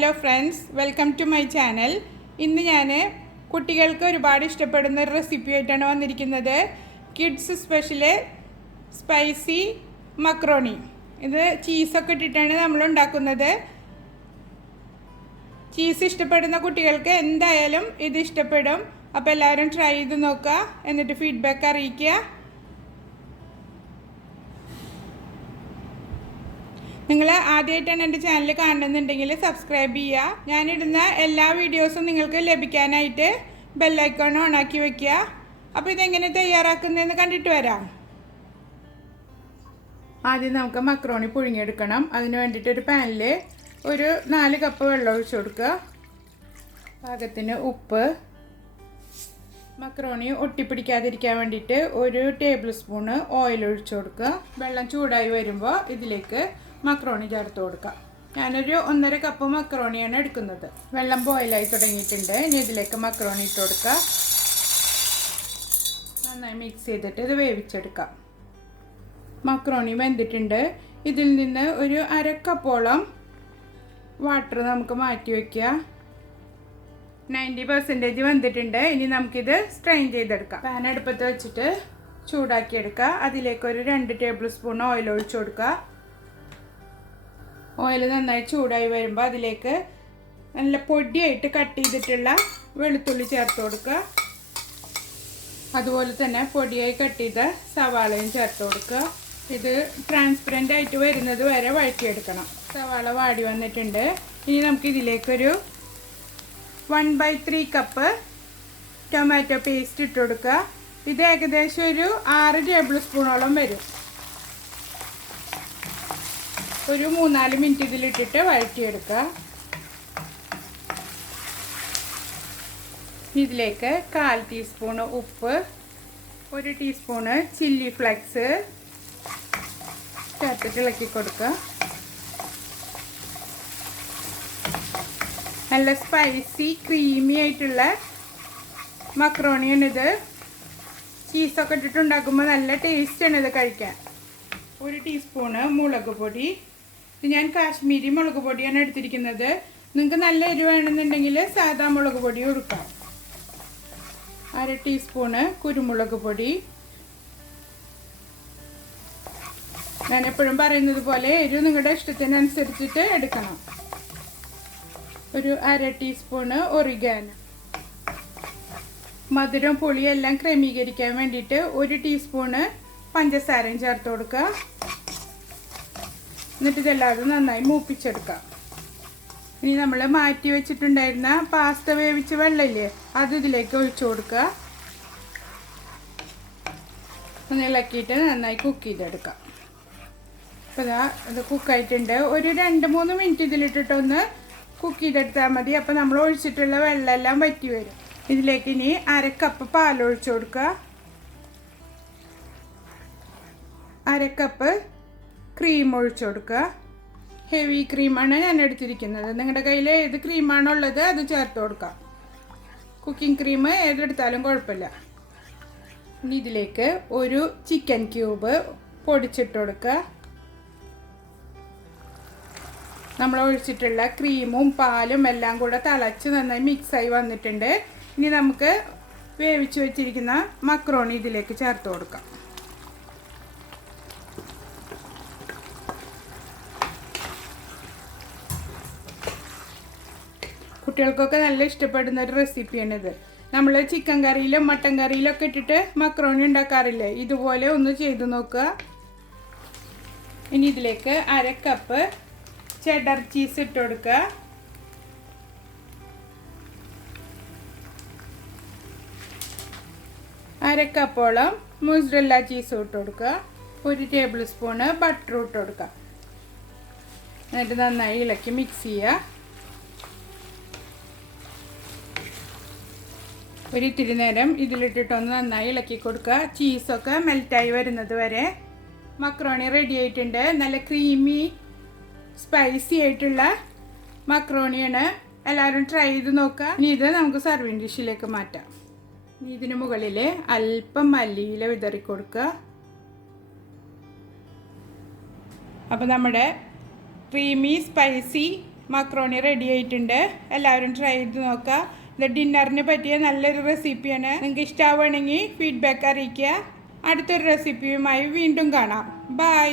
Hello friends, welcome to my channel. ഇന്ന് ഞാൻ കുട്ടികൾക്ക് ഒരുപാട് ഇഷ്ടപ്പെടുന്ന ഒരു റെസിപ്പി ആയിട്ടാണ് വന്നിരിക്കുന്നത്. Kids special spicy macaroni. ഇത് ചീസൊക്കെ ഇട്ടിട്ടാണ് നമ്മൾ ഉണ്ടാക്കുന്നത്. ചീസ് ഇഷ്ടപ്പെടുന്ന കുട്ടികൾക്ക് എന്തായാലും ഇത് ഇഷ്ടപ്പെടും. അപ്പോൾ എല്ലാവരും ട്രൈ ചെയ്ത് നോക്കുക, എന്നിട്ട് ഫീഡ്ബാക്ക് അറിയിക്കുക. നിങ്ങൾ ആദ്യമായിട്ടാണ് എൻ്റെ ചാനൽ കാണുന്നുണ്ടെങ്കിൽ സബ്സ്ക്രൈബ് ചെയ്യുക. ഞാനിടുന്ന എല്ലാ വീഡിയോസും നിങ്ങൾക്ക് ലഭിക്കാനായിട്ട് ബെല്ലൈക്കോൺ ഓണാക്കി വയ്ക്കുക. അപ്പോൾ ഇതെങ്ങനെ തയ്യാറാക്കുന്നതെന്ന് കണ്ടിട്ട് വരാം. ആദ്യം നമുക്ക് മക്രോണി പുഴുങ്ങിയെടുക്കണം. അതിന് വേണ്ടിയിട്ട് ഒരു പാനിൽ ഒരു 4 കപ്പ് വെള്ളം ഒഴിച്ചു കൊടുക്കുക. പാകത്തിന് ഉപ്പ്. മക്രോണി ഒട്ടിപ്പിടിക്കാതിരിക്കാൻ വേണ്ടിയിട്ട് ഒരു ടേബിൾ സ്പൂണ് ഓയിൽ ഒഴിച്ചു കൊടുക്കുക. വെള്ളം ചൂടായി വരുമ്പോൾ ഇതിലേക്ക് മക്രോണി ചേർത്ത് കൊടുക്കുക. ഞാനൊരു 1.5 കപ്പ് മക്രോണിയാണ് എടുക്കുന്നത്. വെള്ളം ബോയിലായി തുടങ്ങിയിട്ടുണ്ട്. ഇനി ഇതിലേക്ക് മക്രോണി ഇട്ട് കൊടുക്കുക. നന്നായി മിക്സ് ചെയ്തിട്ട് ഇത് വേവിച്ചെടുക്കാം. മക്രോണി വെന്തിട്ടുണ്ട്. ഇതിൽ നിന്ന് ഒരു 1/2 കപ്പോളം വാട്ടർ നമുക്ക് മാറ്റി വയ്ക്കുക. 90% വെന്തിട്ടുണ്ട്. ഇനി നമുക്കിത് സ്ട്രെയിൻ ചെയ്തെടുക്കാം. പാൻ അടുപ്പത്ത് വെച്ചിട്ട് ചൂടാക്കിയെടുക്കുക. അതിലേക്ക് ഒരു 2 ടേബിൾ സ്പൂൺ ഓയിൽ ഒഴിച്ചു കൊടുക്കുക. ഓയിൽ നന്നായി ചൂടായി വരുമ്പോൾ അതിലേക്ക് നല്ല പൊടിയായിട്ട് കട്ട് ചെയ്തിട്ടുള്ള വെളുത്തുള്ളി ചേർത്ത് കൊടുക്കുക. അതുപോലെ തന്നെ പൊടിയായി കട്ട് ചെയ്ത സവാളയും ചേർത്ത് കൊടുക്കുക. ഇത് ട്രാൻസ്പെറൻ്റ് ആയിട്ട് വരുന്നത് വരെ വഴറ്റിയെടുക്കണം. സവാള വാടി വന്നിട്ടുണ്ട്. ഇനി നമുക്കിതിലേക്കൊരു 1/3 കപ്പ് ടൊമാറ്റോ പേസ്റ്റ് ഇട്ട് കൊടുക്കുക. ഇത് ഏകദേശം ഒരു 6 ടേബിൾ സ്പൂണോളം വരും. ഒരു 3-4 മിനിറ്റ് ഇതിലിട്ടിട്ട് വഴറ്റിയെടുക്കുക. ഇതിലേക്ക് 1/4 ടീസ്പൂണ് ഉപ്പ്, 1 ടീസ്പൂണ് ചില്ലി ഫ്ലേക്സ് ചേർത്തിട്ട് ഇളക്കി കൊടുക്കുക. നല്ല സ്പൈസി ക്രീമി ആയിട്ടുള്ള മക്രോണിയാണിത്. ചീസൊക്കെ ഇട്ടിട്ടുണ്ടാക്കുമ്പോൾ നല്ല ടേസ്റ്റാണ് ഇത് കഴിക്കാൻ. 1 ടീസ്പൂണ് മുളക് പൊടി. ഇത് ഞാൻ കാശ്മീരി മുളക് പൊടിയാണ് എടുത്തിരിക്കുന്നത്. നിങ്ങൾക്ക് നല്ല എരിവ് വേണമെന്നുണ്ടെങ്കിൽ സാധാ മുളക് പൊടി കൊടുക്കാം. 1/2 ടീസ്പൂണ് കുരുമുളക് പൊടി. ഞാൻ എപ്പോഴും പറയുന്നത് പോലെ എരിവ് നിങ്ങളുടെ ഇഷ്ടത്തിനനുസരിച്ചിട്ട് എടുക്കണം. ഒരു 1/2 ടീസ്പൂണ് ഒറിഗാനോ. മധുരം പുളിയെല്ലാം ക്രമീകരിക്കാൻ വേണ്ടിയിട്ട് 1 ടീസ്പൂണ് പഞ്ചസാരയും ചേർത്ത് കൊടുക്കുക. എന്നിട്ട് ഇതെല്ലാവരും നന്നായി മൂപ്പിച്ചെടുക്കാം. ഇനി നമ്മൾ മാറ്റി വെച്ചിട്ടുണ്ടായിരുന്ന പാസ്ത വേവിച്ച വെള്ളമില്ലേ, അത് ഇതിലേക്ക് ഒഴിച്ചു കൊടുക്കുക. ഒന്ന് ഇളക്കിയിട്ട് നന്നായി കുക്ക് ചെയ്തെടുക്കാം. അപ്പോൾ ഇതാ ഇത് കുക്കായിട്ടുണ്ട്. ഒരു 2-3 മിനിറ്റ് ഇതിലിട്ടിട്ടൊന്ന് കുക്ക് ചെയ്തെടുത്താൽ മതി. അപ്പോൾ നമ്മൾ ഒഴിച്ചിട്ടുള്ള വെള്ളമെല്ലാം വറ്റി വരും. ഇതിലേക്ക് ഇനി 1/2 കപ്പ് പാലൊഴിച്ചു കൊടുക്കുക. 1/2 കപ്പ് ക്രീം ഒഴിച്ചു കൊടുക്കുക. ഹെവി ക്രീമാണ് ഞാൻ എടുത്തിരിക്കുന്നത്. നിങ്ങളുടെ കയ്യിൽ ഏത് ക്രീമാണോ ഉള്ളത് അത് ചേർത്ത് കൊടുക്കാം. കുക്കിംഗ് ക്രീം ഏതെടുത്താലും കുഴപ്പമില്ല. ഇനി ഇതിലേക്ക് ഒരു ചിക്കൻ ക്യൂബ് പൊടിച്ചിട്ട് കൊടുക്കുക. നമ്മൾ ഒഴിച്ചിട്ടുള്ള ക്രീമും പാലും എല്ലാം കൂടെ തിളച്ച് നന്നായി മിക്സായി വന്നിട്ടുണ്ട്. ഇനി നമുക്ക് വേവിച്ച് വെച്ചിരിക്കുന്ന മക്രോണി ഇതിലേക്ക് ചേർത്ത് കൊടുക്കാം. കുട്ടികൾക്കൊക്കെ നല്ല ഇഷ്ടപ്പെടുന്ന ഒരു റെസിപ്പിയാണിത്. നമ്മൾ ചിക്കൻ കറിയിലും മട്ടൻ കറിയിലൊക്കെ ഇട്ടിട്ട് മക്രോണി ഉണ്ടാക്കാറില്ലേ, ഇതുപോലെ ഒന്ന് ചെയ്ത് നോക്കുക. ഇനി ഇതിലേക്ക് 1/2 കപ്പ് ചെഡർ ചീസ് ഇട്ട് കൊടുക്കുക. 1/2 കപ്പോളം മോസറല്ല ചീസ് ഇട്ട് കൊടുക്കുക. 1 ടേബിൾ സ്പൂണ് ബട്ടർ ഇട്ട് കൊടുക്കുക. എന്നിട്ട് നന്നായി ഇളക്കി മിക്സ് ചെയ്യുക. ഒരിത്തിരി നേരം ഇതിലിട്ടിട്ടൊന്ന് നന്നായി ഇളക്കി കൊടുക്കുക. ചീസൊക്കെ മെൽറ്റായി വരുന്നത് വരെ. മക്രോണി റെഡി ആയിട്ടുണ്ട്. നല്ല ക്രീമി സ്പൈസി ആയിട്ടുള്ള മക്രോണിയാണ്. എല്ലാവരും ട്രൈ ചെയ്ത് നോക്കുക. ഇനി ഇത് നമുക്ക് സർവിങ് ഡിഷിലേക്ക് മാറ്റാം. ഇനി ഇതിന് മുകളിൽ അല്പം മല്ലിയില വിതറി കൊടുക്കുക. അപ്പോൾ നമ്മുടെ ക്രീമി സ്പൈസി മക്രോണി റെഡി ആയിട്ടുണ്ട്. എല്ലാവരും ട്രൈ ചെയ്ത് നോക്കുക. ഇത് ഡിന്നറിന് പറ്റിയ നല്ലൊരു റെസിപ്പിയാണ്. നിങ്ങൾക്ക് ഇഷ്ടമാവുകയാണെങ്കിൽ ഫീഡ്ബാക്ക് അറിയിക്കുക. അടുത്തൊരു റെസിപ്പിയുമായി വീണ്ടും കാണാം. ബൈ.